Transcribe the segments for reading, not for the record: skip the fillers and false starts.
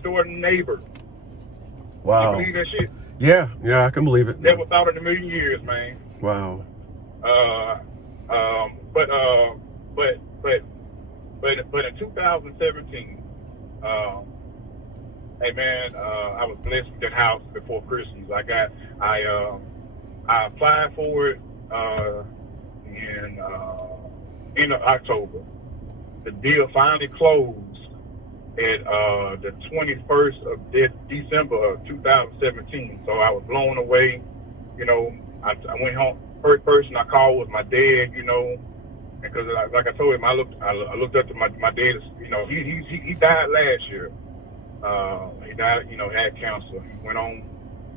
next door neighbor. Wow. Can you believe that shit? Yeah, I can believe it. Never thought in a million years, man. Wow. But in 2017, hey man, I was blessed with that house before Christmas. I applied for it in October. The deal finally closed at the 21st of December of 2017. So I was blown away. You know, I went home. First person I called was my dad. You know, because like I told him, I looked up to my dad. You know, he died last year. He died. You know, had cancer. He went on.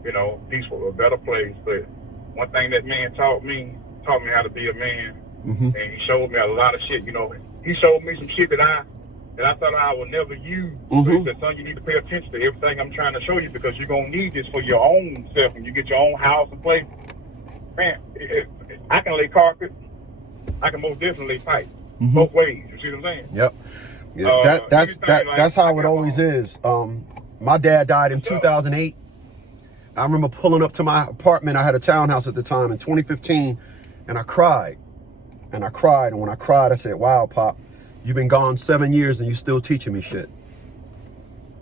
You know, peaceful, a better place. But one thing that man taught me how to be a man, and he showed me a lot of shit. You know, he showed me some shit that I thought I would never use. So he said, son, you need to pay attention to everything I'm trying to show you because you're going to need this for your own self when you get your own house and place. Man, I can lay carpet. I can most definitely fight both ways. You see what I'm saying? Yep. Yeah, that's how it always is. My dad died in 2008. I remember pulling up to my apartment. I had a townhouse at the time in 2015, and I cried. And when I cried, I said, wow, Pop, you've been gone 7 years and you still teaching me shit.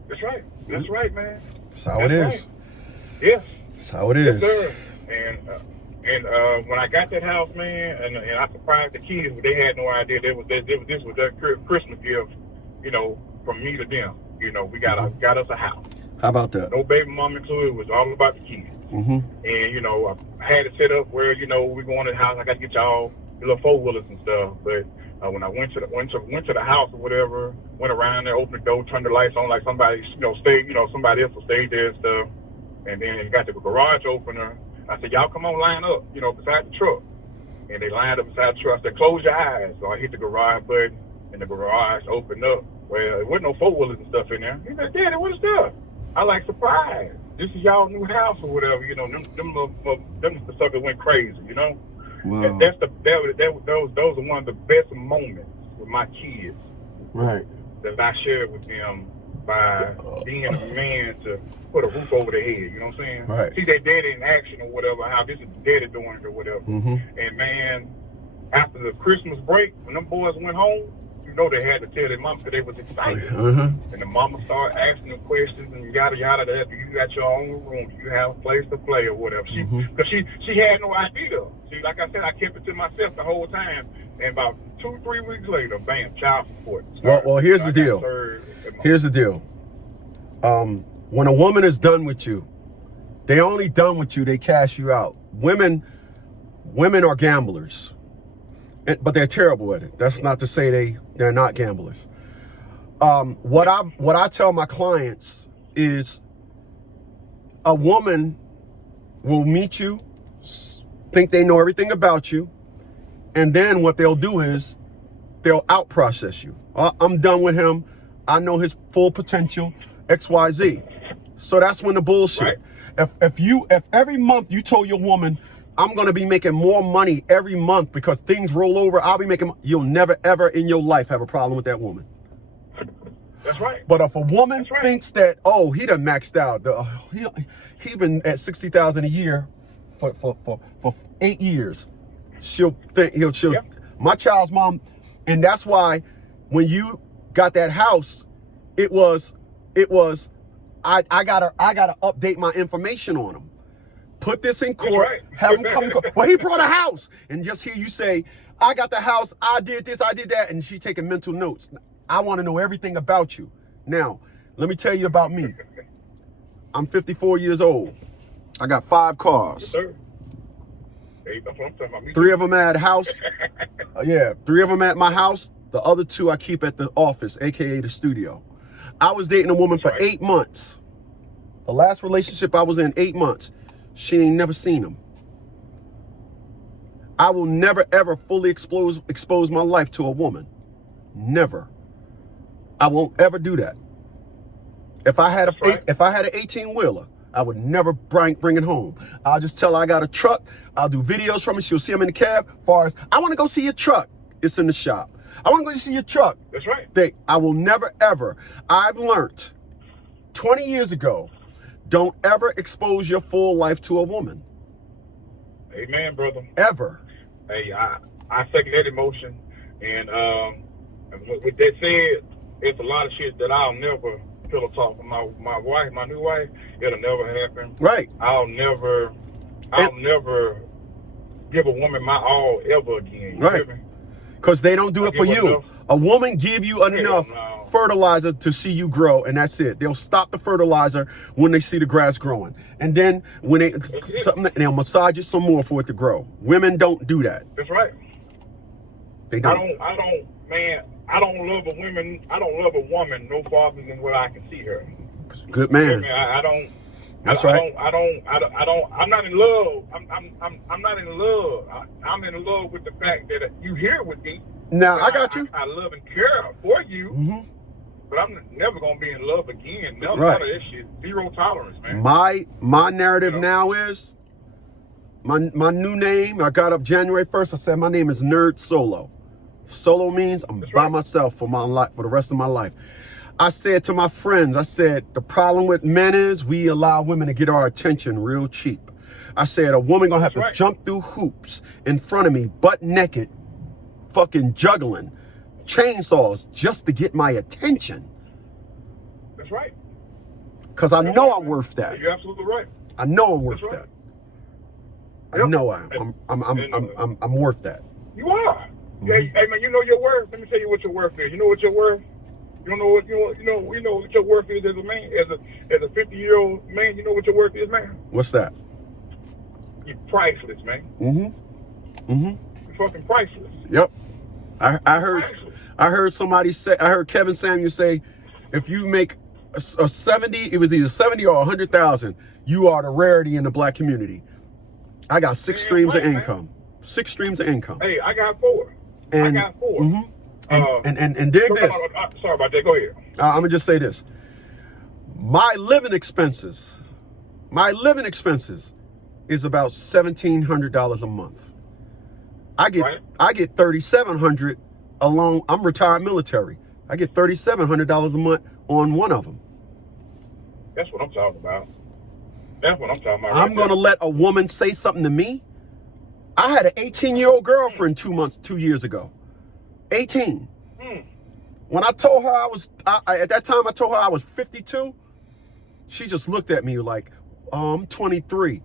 That's right. That's right, man. That's how it is. Right. Yeah. That's how it is. Yes, sir. And when I got that house, man, and I surprised the kids, but they had no idea this was their Christmas gift, you know, from me to them. You know, we got us a house. How about that? No baby mom included. It was all about the kids. And, you know, I had it set up where, you know, we going to the house. I got to get y'all the little four-wheelers and stuff. But when I went to the house or whatever, went around there, opened the door, turned the lights on like somebody, you know, stayed, you know, somebody else will stay there and stuff. And then got the garage opener. I said, y'all come on, line up, you know, beside the truck. And they lined up beside the truck. I said, close your eyes. So I hit the garage button, and the garage opened up. Well, there wasn't no four-wheelers and stuff in there. He said, Daddy, what is that? I like surprise. This is y'all new house or whatever, you know. Them the suckers went crazy, you know. Wow. Those are one of the best moments with my kids, right? That I shared with them by being a man to put a roof over their head. You know what I'm saying? Right. See their daddy in action or whatever. How this is daddy doing it or whatever. And man, after the Christmas break, when them boys went home, you know they had to tell their mom because they was excited. And the mama started asking them questions and yada yada. That you got your own room, you have a place to play or whatever. Because she had no idea. See, like I said, I kept it to myself the whole time. And about 2-3 weeks later, bam, child support. Well, here's the deal. Here's the deal. When a woman is done with you, they only done with you, they cash you out. Women are gamblers. But they're terrible at it. That's not to say they're not gamblers. What I tell my clients is a woman will meet you, think they know everything about you, and then what they'll do is they'll out-process you. I'm done with him. I know his full potential, XYZ. So that's when the bullshit. Right. If every month you told your woman, I'm going to be making more money every month because things roll over, I'll be making, you'll never, ever in your life have a problem with that woman. That's right. But if a woman thinks that, oh, he done maxed out, he been at $60,000 a year for 8 years, she'll think, my child's mom, and that's why when you got that house, it was, I gotta update my information on him. Put this in court, have him come. Well, he brought a house, and just hear you say, I got the house, I did this, I did that, and she taking mental notes. I want to know everything about you. Now, let me tell you about me. I'm 54 years old. I got 5 cars. Yes, sir. Hey, that's what I'm talking about. 3 of them at house. 3 of them at my house. The other 2 I keep at the office, aka the studio. I was dating a woman for 8 months. The last relationship I was in, 8 months. She ain't never seen him. I will never, ever fully expose my life to a woman. Never. I won't ever do that. If I had an 18-wheeler, I would never bring it home. I'll just tell her I got a truck. I'll do videos from it. She'll see them in the cab. Far as, I want to go see your truck. It's in the shop. I want to go see your truck. That's right. I will never, ever. I've learned 20 years ago, don't ever expose your full life to a woman. Amen, brother. Ever. Hey, I second that emotion. And with that said, it's a lot of shit that I'll never pillow talk with my wife, my new wife. It'll never happen. Right. I'll never give a woman my all ever again. You right. Because they don't do it for you. Enough. A woman give you enough fertilizer to see you grow, and that's it. They'll stop the fertilizer when they see the grass growing, and then when they'll massage it some more for it to grow. Women don't do that. That's right. They don't. I don't love a woman. I don't love a woman no farther than where I can see her. Good man. I don't. That's right. I'm not in love. I'm not in love. I'm in love with the fact that you here with me. Now I got you. I love and care for you, mm-hmm. but I'm never gonna be in love again. None of that shit. Zero tolerance, man. My narrative now is my new name. I got up January 1st. I said my name is Nerd Solo. Solo means I'm by myself for my life, for the rest of my life. I said to my friends, I said, the problem with men is we allow women to get our attention real cheap. I said, a woman gonna have to jump through hoops in front of me, butt naked, fucking juggling chainsaws just to get my attention. That's right. Because I know I'm worth that. You're absolutely right. I know I'm worth that. I know I am. I'm worth that. You are. Mm-hmm. Hey man, you know your worth. Let me tell you what your worth is. You know what your worth? You don't know what you know what your worth is as a man, as a 50-year-old man. You know what your worth is, man. What's that? You're priceless, man. Mm-hmm. Mm-hmm. You're fucking priceless. Yep. I heard somebody say. I heard Kevin Samuels say, if you make a 70, it was either 70 or 100,000, you are the rarity in the black community. I got six streams of income. Man. 6 streams of income. Hey, I got 4. And, I got 4. Mm-hmm. And dig this. Sorry about that. Go ahead. I'm gonna just say this. My living expenses is about $1,700 a month. I get $3,700 along. I'm retired military. I get $3,700 a month on one of them. That's what I'm talking about. I'm gonna let a woman say something to me. I had an 18-year-old girlfriend 2 years ago. 18. When I told her at that time I told her I was 52, she just looked at me like, I'm 23.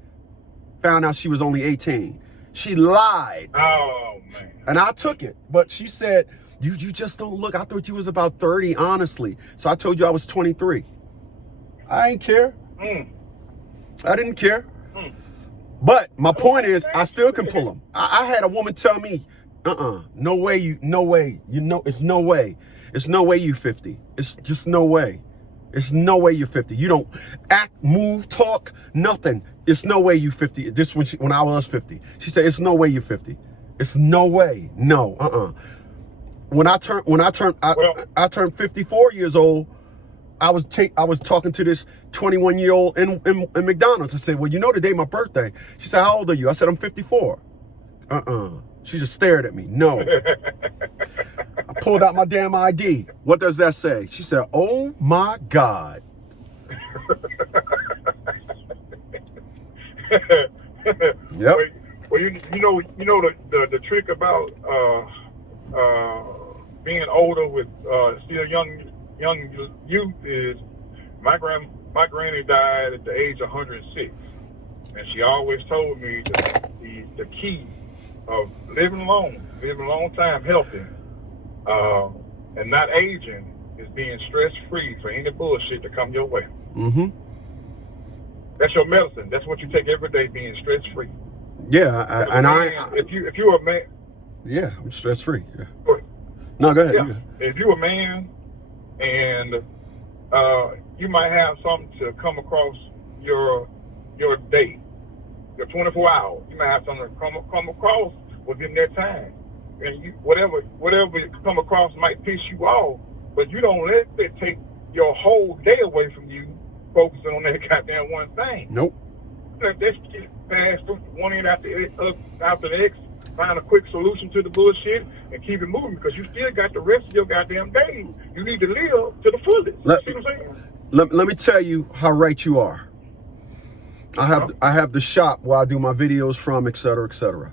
Found out she was only 18. She lied. Oh, man. And I took it. But she said, you just don't look. I thought you was about 30, honestly. So I told you I was 23. I ain't care. I didn't care. But my point is, I still can pull them. I had a woman tell me, no way, it's no way. It's no way you 50. It's just no way. It's no way you're 50. You don't act, move, talk, nothing. It's no way you 50. This when I was 50. She said, it's no way you're 50. It's no way. No, When I turned 54 years old, I was talking to this 21-year-old in McDonald's. I said, well, you know the day my birthday. She said, how old are you? I said, I'm 54. She just stared at me. No. I pulled out my damn ID. What does that say? She said, oh my God. Yep. Well, you know the trick about being older with still young youth is my granny died at the age of 106, and she always told me the key of living a long time, healthy, and not aging is being stress-free for any bullshit to come your way. Mm-hmm. That's your medicine. That's what you take every day, being stress-free. Yeah, if you're a man, yeah, I'm stress-free. Yeah. Go ahead. No, go ahead. Yeah. If you're a man and you might have something to come across your day, your 24 hours, you might have something to come across within that time, and whatever you come across might piss you off, but you don't let it take your whole day away from you focusing on that goddamn one thing. Nope. Let that shit pass through one end after the next, find a quick solution to the bullshit, and keep it moving, because you still got the rest of your goddamn day. You need to live to the fullest. See what I'm saying? let me tell you how right you are. I have the shop where I do my videos from, et cetera, et cetera.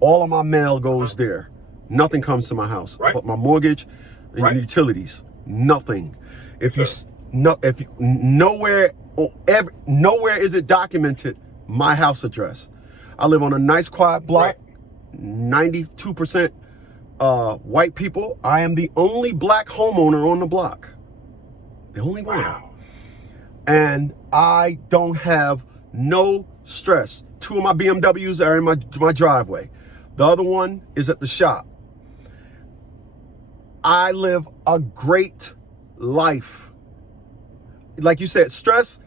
All of my mail goes there. Nothing comes to my house, but my mortgage and utilities. Nothing. Nowhere is it documented my house address. I live on a nice quiet block, 92% white people. I am the only black homeowner on the block. The only one. Wow. And I don't have no stress. 2 of my BMWs are in my driveway. The other one is at the shop. I live a great life. Like you said, stress,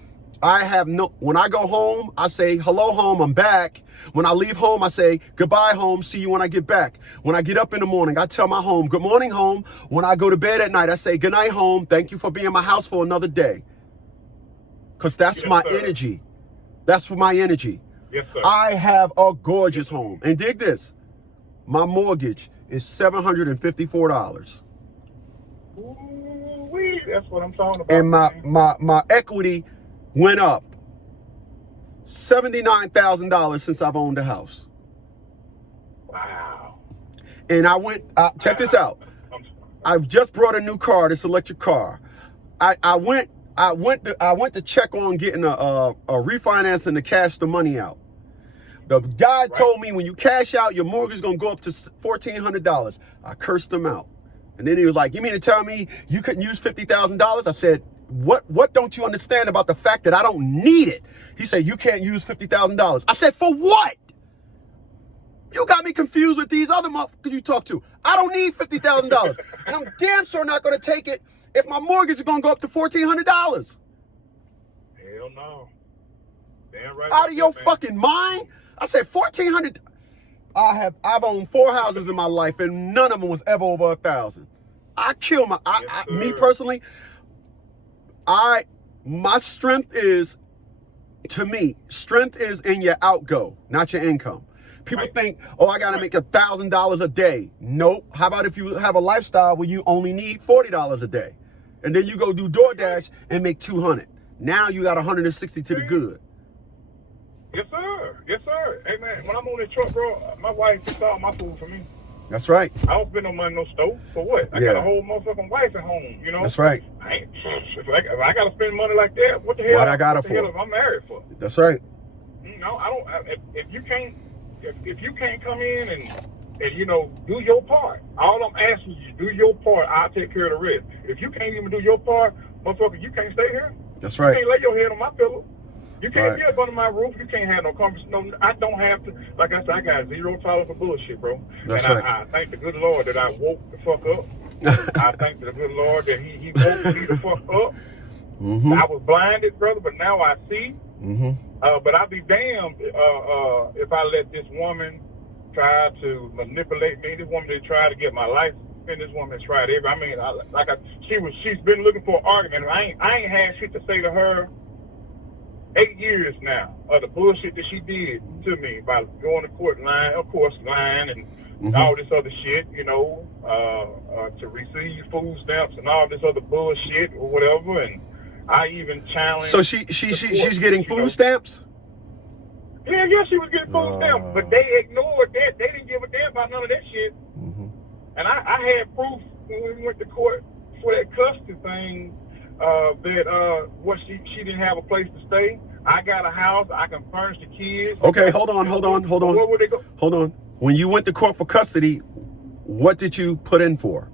I have no, when I go home, I say, hello home, I'm back. When I leave home, I say, goodbye home, see you when I get back. When I get up in the morning, I tell my home, good morning home. When I go to bed at night, I say, good night home, thank you for being in my house for another day. Because that's my energy. That's my energy. Yes, sir. I have a gorgeous home. And dig this, my mortgage is $754. Ooh-wee, that's what I'm talking about. And my equity went up $79,000 since I've owned the house. Wow. And I went, check this out. I've just brought a new car, this electric car. I went to check on getting a refinance and to cash the money out. The guy told me when you cash out, your mortgage is going to go up to $1,400. I cursed him out. And then he was like, you mean to tell me you couldn't use $50,000? I said, what don't you understand about the fact that I don't need it? He said, you can't use $50,000. I said, for what? You got me confused with these other motherfuckers you talk to. I don't need $50,000. And I'm damn sure not going to take it if my mortgage is going to go up to $1,400. Hell no. Damn right. Out of your fucking mind? I said, $1,400. I've owned 4 houses in my life and none of them was ever over 1,000. I kill me personally. My strength is, to me, strength is in your outgo, not your income. People think, oh, I got to make $1,000 a day. Nope. How about if you have a lifestyle where you only need $40 a day? And then you go do DoorDash and make $200. Now you got 160 to the good. Yes, sir. Yes, sir. Hey, man, when I'm on this truck, bro, my wife fixed all my food for me. That's right. I don't spend no money no stove. For what? I got a whole motherfucking wife at home, you know? That's right. If I got to spend money like that, what the hell? What I got it for? Hell I'm married for? That's right. No, I don't. If you can't come in and you know, do your part. All I'm asking you, do your part. I'll take care of the rest. If you can't even do your part, motherfucker, you can't stay here. That's right. You can't lay your head on my pillow. You can't be up under my roof. You can't have no conversation. No, I don't have to. Like I said, I got zero tolerance for bullshit, bro. That's and right. I thank the good Lord that I woke the fuck up. I thank the good Lord that He woke me the fuck up. Mm-hmm. I was blinded, brother, but now I see. Mm-hmm. But I'd be damned if I let this woman try to manipulate me. This woman that tried to get my life. And this woman tried every. I mean, she's been looking for an argument. I ain't had shit to say to her. 8 years now of the bullshit that she did to me by going to court lying and all this other shit, you know, to receive food stamps and all this other bullshit or whatever. And I even challenged. So she's getting food stamps? Yeah, she was getting food stamps, but they ignored that. They didn't give a damn about none of that shit. Mm-hmm. And I had proof when we went to court for that custody thing. That she didn't have a place to stay. I got a house. I can furnish the kids. Okay, hold on. Where would they go? Hold on. When you went to court for custody, what did you put in for?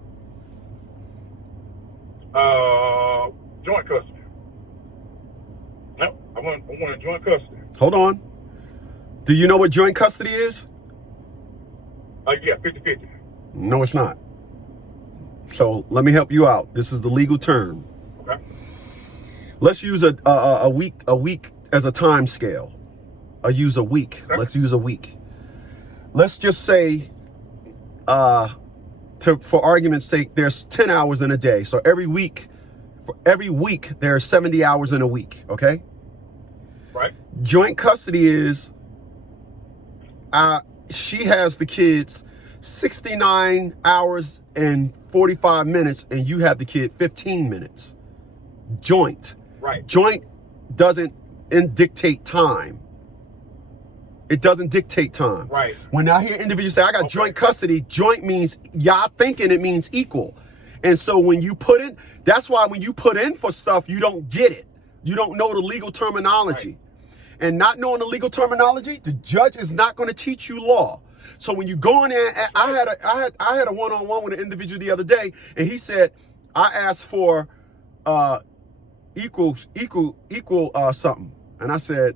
Joint custody. No, I want a joint custody. Hold on. Do you know what joint custody is? Yeah, 50-50. No, it's not. So let me help you out. This is the legal term. Okay. Let's use a week as a time scale. I'll use a week. Okay. Let's use a week. Let's just say, for argument's sake, there's 10 hours in a day. So every week there are 70 hours in a week. Okay. Right. Joint custody is, she has the kids 69 hours and 45 minutes, and you have the kid 15 minutes. Joint. Right. Joint doesn't dictate time. It doesn't dictate time. Right. When I hear individuals say, I got joint custody, joint means, y'all thinking it means equal. And so when you put in, that's why when you put in for stuff, you don't get it. You don't know the legal terminology. Right. And not knowing the legal terminology, the judge is not going to teach you law. So when you go in there, I had a one-on-one with an individual the other day, and he said, I asked for equal something. And I said,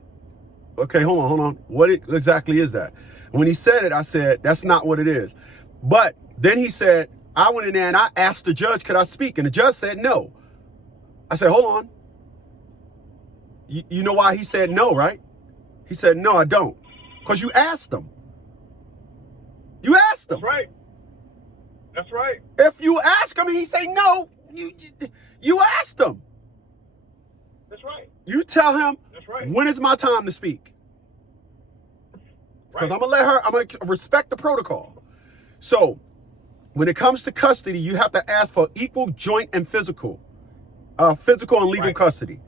okay, hold on. What exactly is that? When he said it, I said, that's not what it is. But then he said, I went in there and I asked the judge, could I speak? And the judge said no. I said, hold on. You know why he said no, right? He said, no, I don't. Because you asked him. You asked him. That's right. That's right. If you ask him and he say no, you asked him. That's right. You tell him, that's right. When is my time to speak? Because I'm going to respect the protocol. So when it comes to custody, you have to ask for equal joint and physical and legal custody.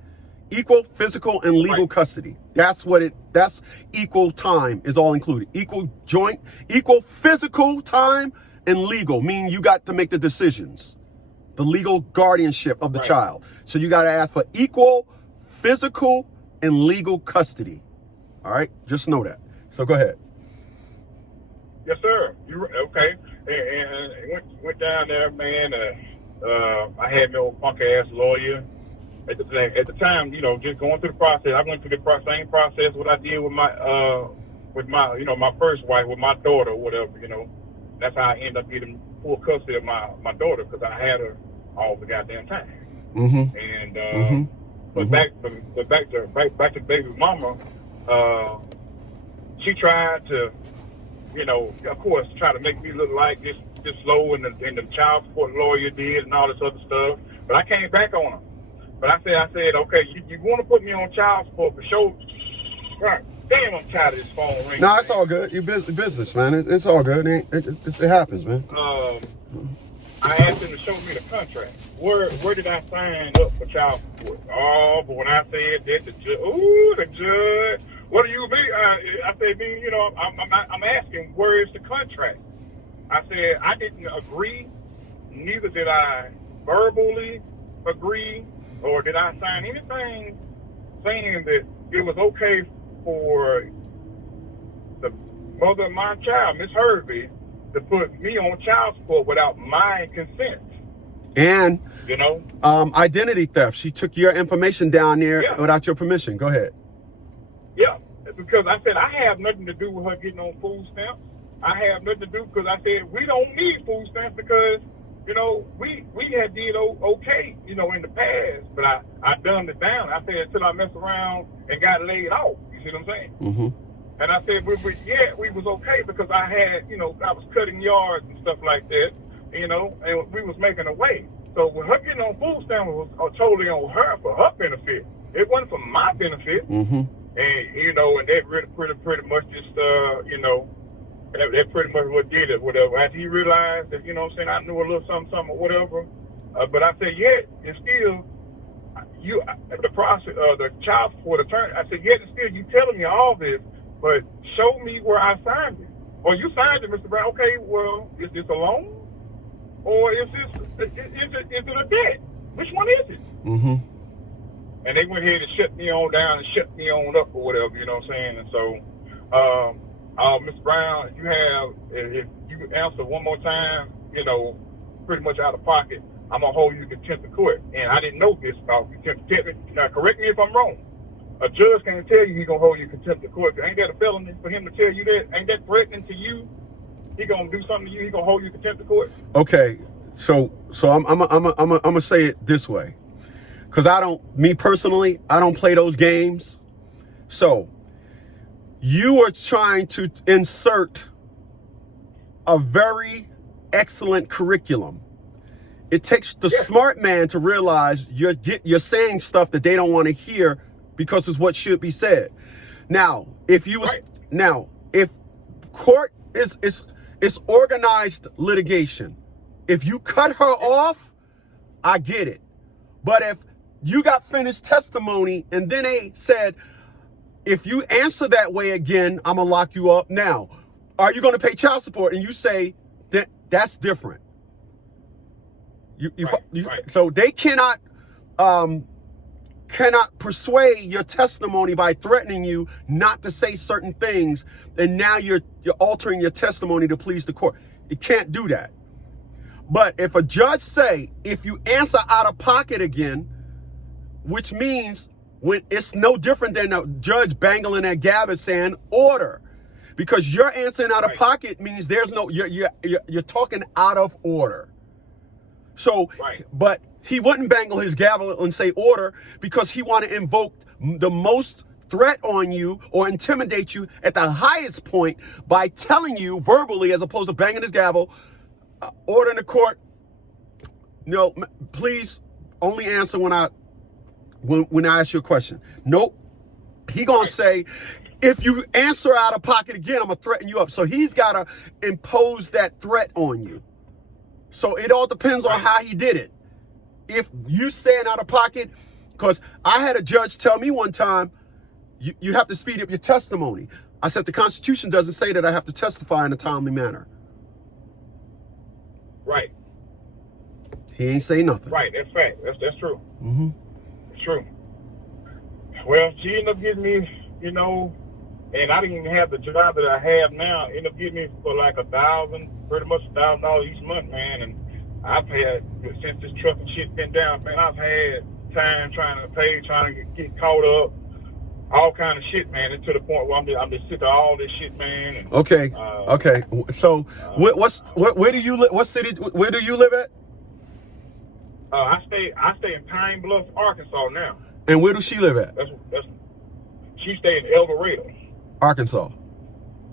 Equal physical and legal custody. That's equal time is all included. Equal joint, equal physical time and legal, meaning you got to make the decisions, the legal guardianship of the child. So you got to ask for equal physical and legal custody. All right, just know that. So go ahead. Yes, sir. Okay. And went down there, man. I had my old punk ass lawyer. At the time, just going through the process. I went through the same process what I did with my first wife, with my daughter, or whatever. That's how I ended up getting full custody of my daughter, because I had her all the goddamn time. Mm-hmm. And but back to baby mama, she tried to, of course, try to make me look like this slow, and the child support lawyer did, and all this other stuff. But I came back on her. But I said, okay, you want to put me on child support for sure? Right. Damn, I'm tired of this phone ringing. No, it's all good. You're business, man. It's all good. It happens, man. I asked him to show me the contract. Where did I sign up for child support? Oh, but when I said that, the judge, what do you mean? I said, I'm asking, where is the contract? I said, I didn't agree. Neither did I verbally agree, or did I sign anything saying that it was okay for the mother of my child, Miss Hervey, to put me on child support without my consent? And identity theft. She took your information down there without your permission. Go ahead. Yeah, because I said I have nothing to do with her getting on food stamps. I have nothing to do, because I said we don't need food stamps because we had did okay, in the past, but I dumbed it down. I said until I messed around and got laid off. You see what I'm saying? Mm-hmm. And I said, we was okay because I had, I was cutting yards and stuff like that, and we was making a way. So when her getting on food stamps was totally on her for her benefit. It wasn't for my benefit. Mm-hmm. And, and that really pretty much just, that pretty much what did it, whatever. After he realized that, I knew a little something or whatever. But I said, and still, the process, the child support attorney, I said, and still, you telling me all this, but show me where I signed it. Or you signed it, Mr. Brown. Okay, well, is this a loan? Or is it a debt? Which one is it? Mm-hmm. And they went ahead and shut me on down and shut me on up or whatever, you know what I'm saying? And so, Mr. Brown, if you answer one more time, pretty much out of pocket, I'm going to hold you to contempt of court. And I didn't know this about contempt. Now, correct me if I'm wrong. A judge can't tell you he's going to hold you to contempt of court. Ain't that a felony for him to tell you that? Ain't that threatening to you? He going to do something to you? He going to hold you to contempt of court? Okay, so I'm going to say it this way. Because me personally, I don't play those games. So, you are trying to insert a very excellent curriculum. It takes the smart man to realize you're saying stuff that they don't want to hear because it's what should be said. Now, if court is organized litigation, if you cut her off, I get it. But if you got finished testimony, and then they said, if you answer that way again, I'm gonna lock you up. Now, are you gonna pay child support? And you say that's different. Right. So they cannot persuade your testimony by threatening you not to say certain things, and now you're altering your testimony to please the court. You can't do that. But if a judge say, if you answer out of pocket again, which means when it's no different than a judge bangling that gavel saying order, because you're answering out of pocket means there's no, you're talking out of order. So, but he wouldn't bangle his gavel and say order because he want to invoke the most threat on you or intimidate you at the highest point by telling you verbally, as opposed to banging his gavel, order in the court. No, please only answer when I ask you a question. Nope. He gonna say, if you answer out of pocket again, I'm gonna threaten you up. So he's gotta impose that threat on you. So it all depends on how he did it. If you saying out of pocket, because I had a judge tell me one time, you have to speed up your testimony. I said, the Constitution doesn't say that I have to testify in a timely manner. Right. He ain't say nothing. Right, that's fact. That's true. Mm-hmm. It's true. Well, she ended up getting me, you know, and I didn't even have the job that I have now. Ended up getting me for like $1,000, pretty much $1,000 each month, man. And I've had, since this truck and shit been down, man, I've had time trying to pay, trying to get caught up, all kind of shit, man. It's to the point where I'm just sick of all this shit, man. And, okay. Okay. So where do you live? What city? Where do you live at? I stay in Pine Bluff, Arkansas now. And where does she live at? She stay in El Dorado, Arkansas.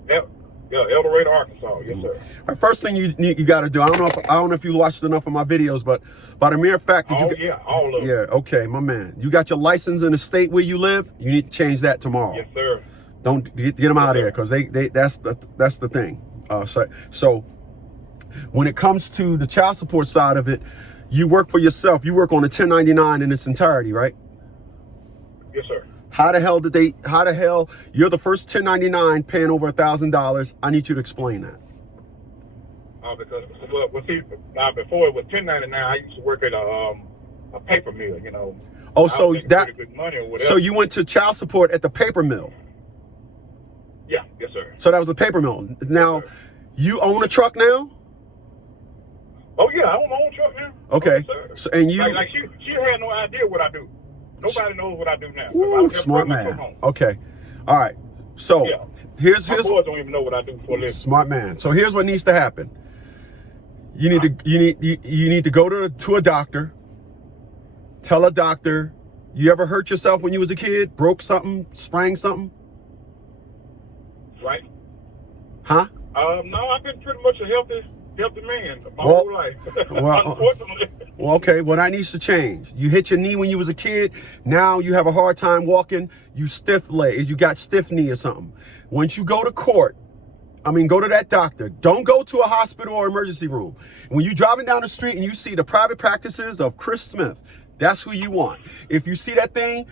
El Dorado, Arkansas. Yes, sir. All right, first thing you got to do. I don't know if you watched enough of my videos, but by the mere fact that all of them. Yeah, okay, my man. You got your license in the state where you live. You need to change that tomorrow. Yes, sir. Don't get them out of there, because that's the thing. So when it comes to the child support side of it, you work for yourself. You work on a 1099 in its entirety, right? Yes, sir. How the hell you're the first 1099 paying over $1,000? I need you to explain that. Because see, before it was 1099, I used to work at a paper mill, you know. Oh, so that good money or whatever. So you went to child support at the paper mill? Yeah, yes, sir. So that was the paper mill. Now, yes, you own a truck now? Oh yeah, I own my own truck now. Okay. Oh, yes, so and you like she had no idea what I do. Nobody knows what I do now. Ooh, smart man. Okay. All right. So here's my boys don't even know what I do for a living. Smart man. So here's what needs to happen. You need to go to a doctor. Tell a doctor, you ever hurt yourself when you was a kid? Broke something? Sprang something? Right. Huh? No, I've been pretty much a healthy man my whole life. Unfortunately. Well, okay. Well, that needs to change. You hit your knee when you was a kid. Now you have a hard time walking. You stiff leg. You got stiff knee or something. Once you go to court, go to that doctor. Don't go to a hospital or emergency room. When you're driving down the street and you see the private practices of Chris Smith, that's who you want. If you see that thing,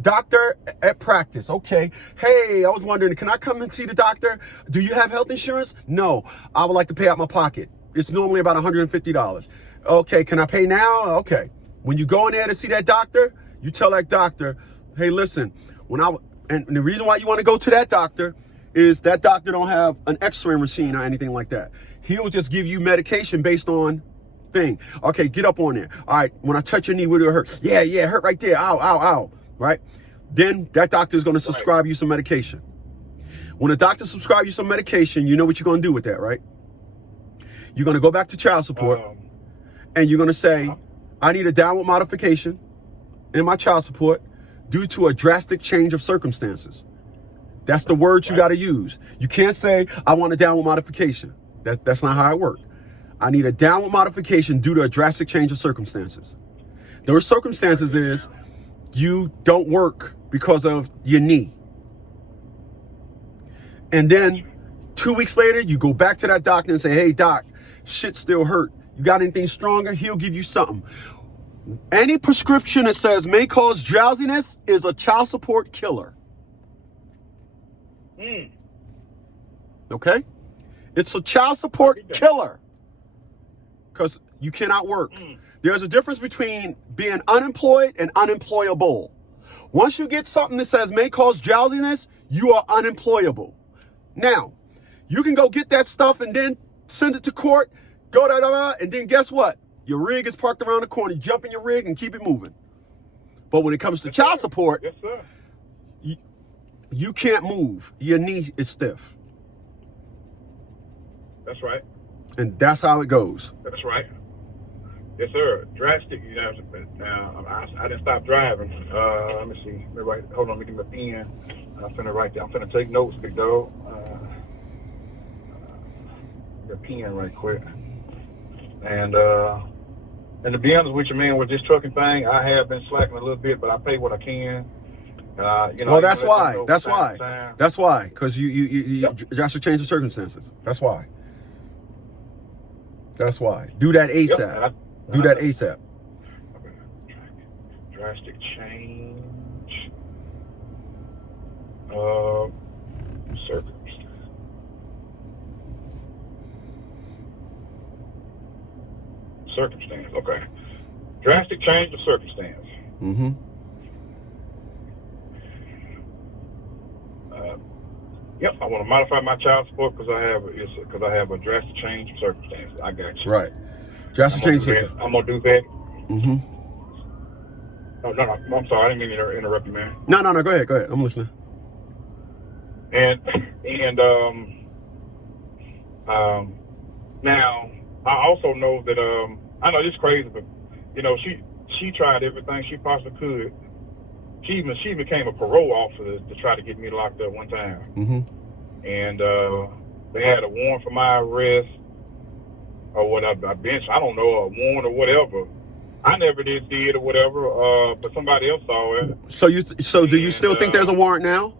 doctor at practice. Okay. Hey, I was wondering, can I come and see the doctor? Do you have health insurance? No, I would like to pay out my pocket. It's normally about $150. Okay. Can I pay now? Okay. When you go in there to see that doctor, you tell that doctor, hey, listen, and the reason why you want to go to that doctor is that doctor don't have an x-ray machine or anything like that. He'll just give you medication based on thing. Okay. Get up on there. All right. When I touch your knee, where do it hurt? Yeah. It hurt right there. Ow, ow, ow. Right? Then that doctor is going to subscribe you some medication. When a doctor subscribes you some medication, you know what you're going to do with that, right? You're going to go back to child support and you're going to say, I need a downward modification in my child support due to a drastic change of circumstances. That's the word you got to use. You can't say, I want a downward modification. That's not how it works. I need a downward modification due to a drastic change of circumstances. Those circumstances is you don't work because of your knee. And then 2 weeks later, you go back to that doctor and say, hey, doc, shit still hurt. You got anything stronger? He'll give you something. Any prescription that says may cause drowsiness is a child support killer. Okay? It's a child support killer. Because you cannot work. There's a difference between being unemployed and unemployable. Once you get something that says may cause drowsiness, you are unemployable. Now, you can go get that stuff and then send it to court, and then guess what? Your rig is parked around the corner. You jump in your rig and keep it moving. But when it comes to child support, you can't move. Your knee is stiff. That's right. And that's how it goes. That's right. Yes, sir. Drastic. Now I didn't stop driving. Let me see. Hold on. Let me get my pen. I'm finna write down. I'm finna take notes, big dog. Get a pen right quick. And to be honest with you, man, with this trucking thing, I have been slacking a little bit, but I pay what I can. Well, that's why. That's why. That's why. Because you just to change the circumstances. That's why. That's why. Do that ASAP. Yep, do that ASAP. Okay. Drastic change of circumstances. Circumstance. Okay. Drastic change of circumstance. Mm-hmm. Yep, I want to modify my child support because I have a drastic change of circumstances. I got you. Right. Drastic change. I'm gonna do that. Mm-hmm. Oh, no, I'm sorry. I didn't mean to interrupt you, man. No. Go ahead. I'm listening. And now I also know that I know this is crazy, but she tried everything she possibly could. She became a parole officer to try to get me locked up one time. Mm-hmm. And they had a warrant for my arrest or what I benched. I don't know, a warrant or whatever. I never did or whatever, but somebody else saw it. So do you still think there's a warrant now?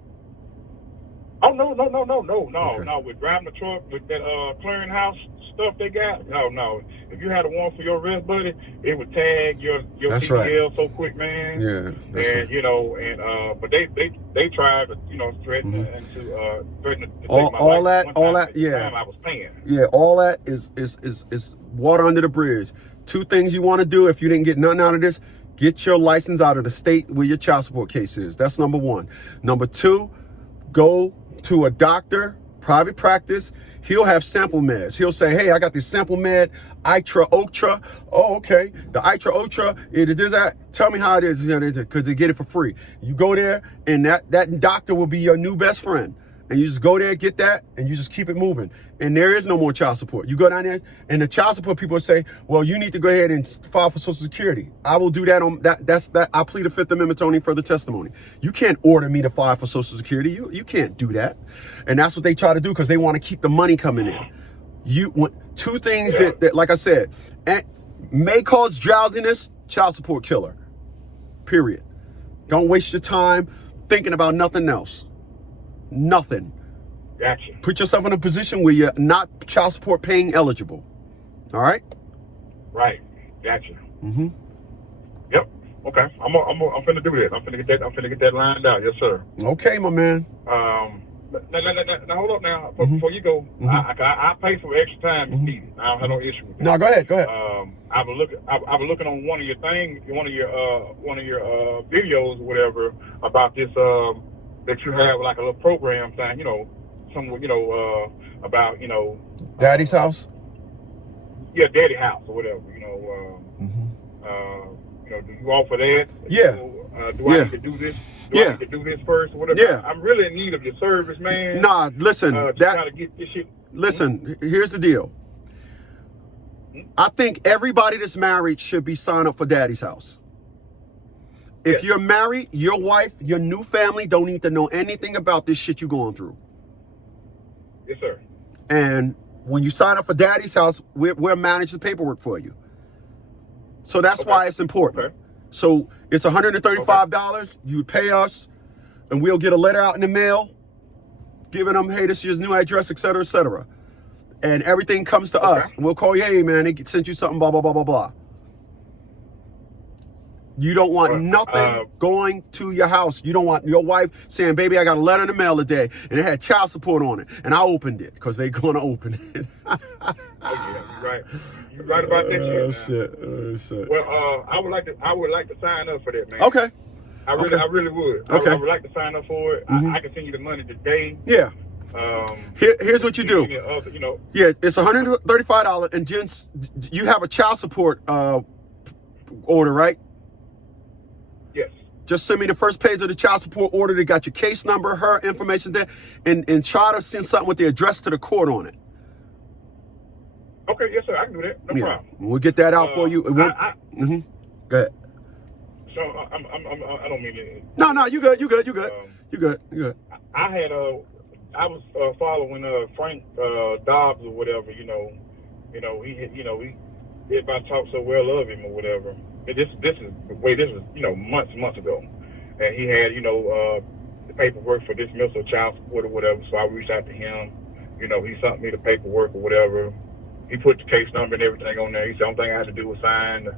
Oh, no. Okay. No, with driving the truck, with that clearinghouse stuff they got, no. If you had a warrant for your arrest, buddy, it would tag your PDL so quick, man. Yeah. And but they tried to, threaten and to threaten to take my all life. that, yeah. I was paying. Yeah, all that is water under the bridge. Two things you want to do if you didn't get nothing out of this: get your license out of the state where your child support case is. That's number one. Number two, go to a doctor, private practice. He'll have sample meds. He'll say, hey, I got this sample med, Ultra. Oh, okay. The Ultra, it is that. Tell me how it is, because they get it for free. You go there, and that doctor will be your new best friend. And you just go there, get that, and you just keep it moving. And there is no more child support. You go down there, and the child support people say, well, you need to go ahead and file for Social Security. I will do that on that. That's that. I plead the Fifth Amendment to any further testimony. You can't order me to file for Social Security. You can't do that. And that's what they try to do because they want to keep the money coming in. Two things that, like I said, may cause drowsiness, child support killer. Period. Don't waste your time thinking about nothing else. Nothing. Gotcha. Put yourself in a position where you're not child support paying eligible. All right? Right. Gotcha. Mm-hmm. Yep. Okay. I'm finna do that. I'm finna get that lined out. Yes, sir. Okay, my man. Now hold up now. Before you go, I pay for extra time if needed. I don't have no issue with that. No, go ahead. I was looking on one of your videos or whatever about this that you have like a little program thing, about Daddy's house. Yeah, Daddy house or whatever. Do you offer that? Yeah. Do I need to do this? Do I need to do this first or whatever? Yeah. I'm really in need of your service, man. Nah, listen. Gotta get this shit. Listen, here's the deal. I think everybody that's married should be signed up for Daddy's house. If you're married, your wife, your new family don't need to know anything about this shit you're going through. Yes, sir. And when you sign up for Daddy's house, we'll manage the paperwork for you. So that's why it's important. Okay. So it's $135. Okay. You pay us, and we'll get a letter out in the mail giving them, hey, this is your new address, et cetera, et cetera. And everything comes to us. We'll call you, hey, man, they sent you something, blah, blah, blah, blah, blah. You don't want nothing going to your house. You don't want your wife saying, baby, I got a letter in the mail today, and it had child support on it. And I opened it because they're going to open it. Oh, yeah, you're right. You're right about that shit. Oh, shit. Well, I would like to sign up for that, man. Okay. I really would. Okay. I would like to sign up for it. I can send you the money today. Yeah. Here's what you do. Yeah, it's $135, and Jen, you have a child support order, right? Yes. Just send me the first page of the child support order. They got your case number, her information there, and try to send something with the address to the court on it. Okay, yes, sir. I can do that. No problem. We'll get that out for you. Go ahead. So I don't mean it. No, you good. You good. I was following Frank Dobbs or whatever. He everybody talks so well of him or whatever. And this was months ago, and he had the paperwork for dismissal of child support or whatever. So I reached out to him. He sent me the paperwork or whatever. He put the case number and everything on there. He said, the only thing I had to do was sign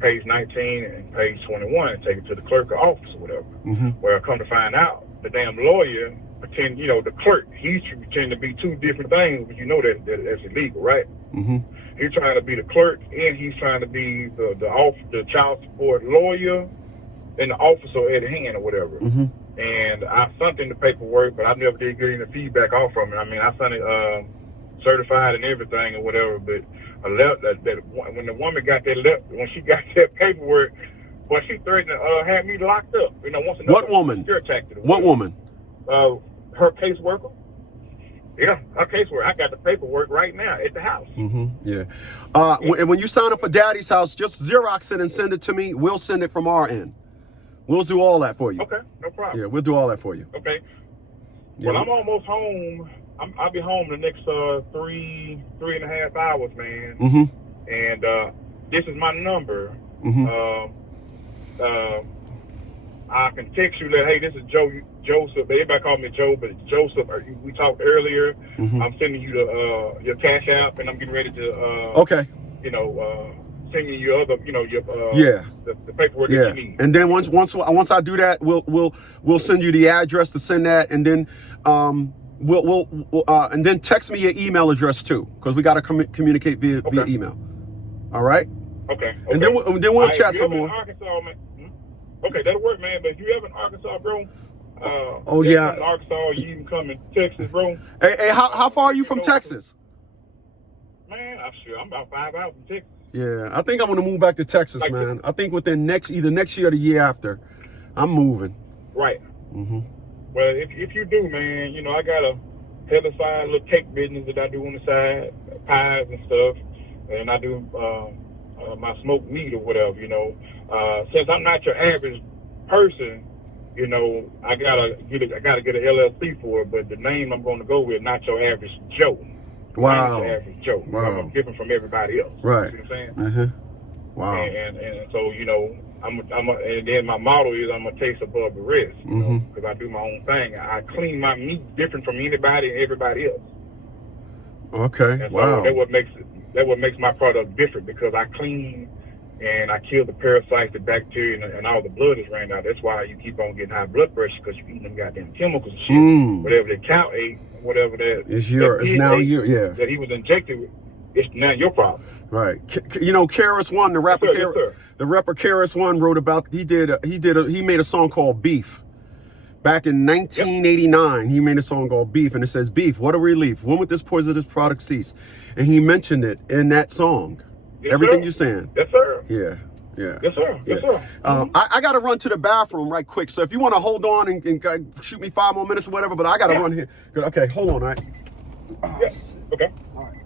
page 19 and page 21 and take it to the clerk of office or whatever. Well, I come to find out, the damn lawyer the clerk, he's pretending to be two different things, but that's illegal, right? He's trying to be the clerk, and he's trying to be the child support lawyer and the officer at hand or whatever. And I sent in the paperwork, but I never did get any feedback off from it. I mean, I sent it certified and everything or whatever, but I left that when the woman got when she got that paperwork, well, she threatened to have me locked up. What woman? What woman? Her caseworker. Yeah, her caseworker. I got the paperwork right now at the house. Yeah. When you sign up for Daddy's house, just Xerox it and send it to me. We'll send it from our end. We'll do all that for you. Okay, no problem. Yeah, we'll do all that for you. Okay. Yeah. Well, I'm almost home. I'll be home the next 3.5 hours, man. And this is my number. I can text you that, hey, this is Joseph. Everybody call me Joe, but it's Joseph. We talked earlier. I'm sending you your cash app, and I'm getting ready to send you your other, the paperwork that you need. And then once I do that, we'll send you the address to send that, and then we'll and then text me your email address too, because we got to communicate via email. All right. Okay. And then we'll chat some more. Arkansas, man. Okay, that'll work, man. But if you ever in Arkansas, bro. In Arkansas, you even come in Texas, bro. Hey, how far are you from Texas? Man, I'm about 5 hours from Texas. Yeah, I think I'm gonna move back to Texas, man. I think within either next year or the year after, I'm moving. Right. Well, if you do, man, I got a head-aside little cake business that I do on the side, pies and stuff, and I do my smoked meat or whatever. Since I'm not your average person, I gotta get an LLC for it, but the name I'm gonna go with, not your average Joe. Wow. Not your average Joe. Wow. I'm different from everybody else. Right. You know what I'm saying? Wow. And so and then my motto is I'm gonna taste above the rest, because I do my own thing. I clean my meat different from anybody and everybody else. Okay. And so that what makes my product different, because I clean and I kill the parasites, the bacteria, and all the blood is ran out. That's why you keep on getting high blood pressure, because you eat them goddamn chemicals and shit. Whatever the cow ate, whatever that that he was injected with, it's now your problem. Right. KRS One, the rapper, the rapper KRS One wrote about. He made a song called Beef. Back in 1989, he made a song called Beef, and it says, "Beef, what a relief. When would this poisonous product cease?" And he mentioned it in that song. Yes, Everything sir. you're saying. Yes, sir. Yeah. Yes, sir. Yes, sir. I got to run to the bathroom right quick. So if you want to hold on and shoot me 5 more minutes or whatever, but I got to run here. Good. Okay, hold on, all right? Yeah. Okay. All right.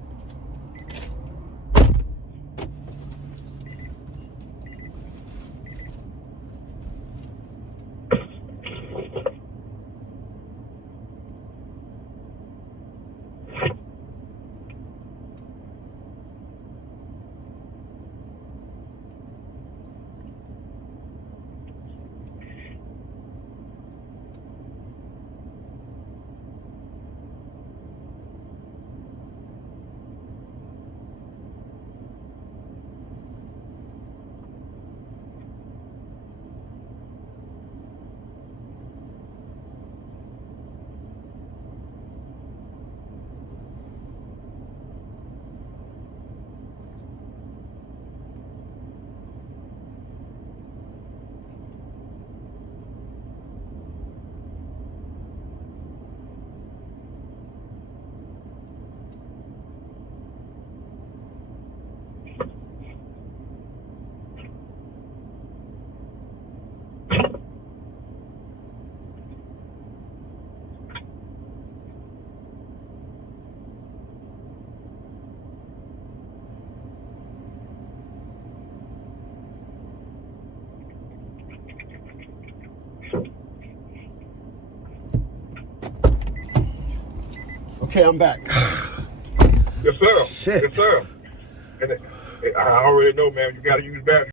Okay, I'm back. Yes, sir. Shit. Yes, sir. And I already know, man, you got to use batteries.